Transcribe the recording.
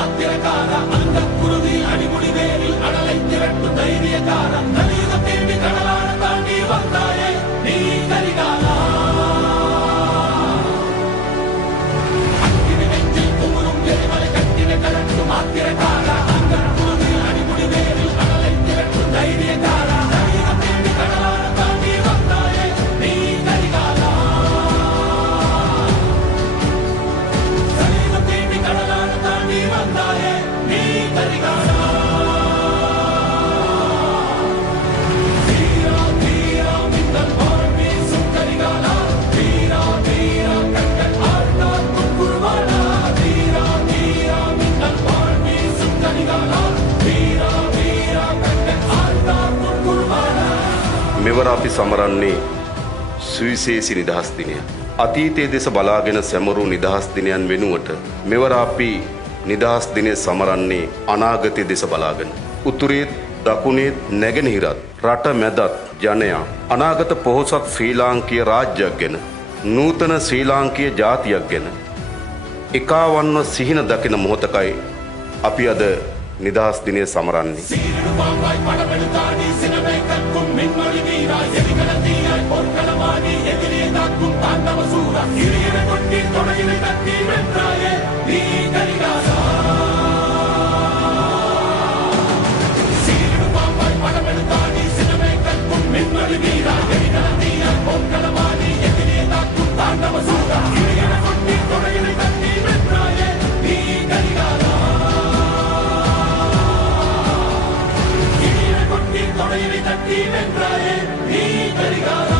ஆத்திரக்கார அந்த குருதி அடிமுடி வேரில் அடலை திரட்டும் தைரியக்கார கலியுகம் தேடி கடலான தாண்டி வந்தாயே நீ கரிகாலா அக்கினி நெஞ்சில் குமுறும் எரிமலை கட்டின கலட்டும் ஆத்திரக்கார அந்த குருதி அடிமுடி வேரில் அடலை திரட்டும் தைரியக்கார கலியுகம் தேடி கடலான தாண்டி வந்தாயே நீ கரிகாலா கலியுகம் தேடி கடலான தாண்டி வந்தாயே நீ கரிகாலா මෙවර අපි සමරන්නේ සුවිශේෂී නිදහස් දිනය. අතීතයේ දෙස බලාගෙන සැමරූ නිදහස් දිනයන් වෙනුවට මෙවර අපි නිදහස් දිනය සමරන්නේ අනාගතයේ දෙස බලාගෙන. උතුරේත් දකුණේත් නැගෙනහිරත් රට මැදත් ජනයා අනාගත පොහොසත් ශ්‍රී ලාංකීය රාජ්‍යයක් ගැන නූතන ශ්‍රී ලාංකීය ජාතියක් ගැන එකාවන්ව සිහින දකින මොහොතකයි අපි අද නිදහස් දිනය සමරන්නේ. Ni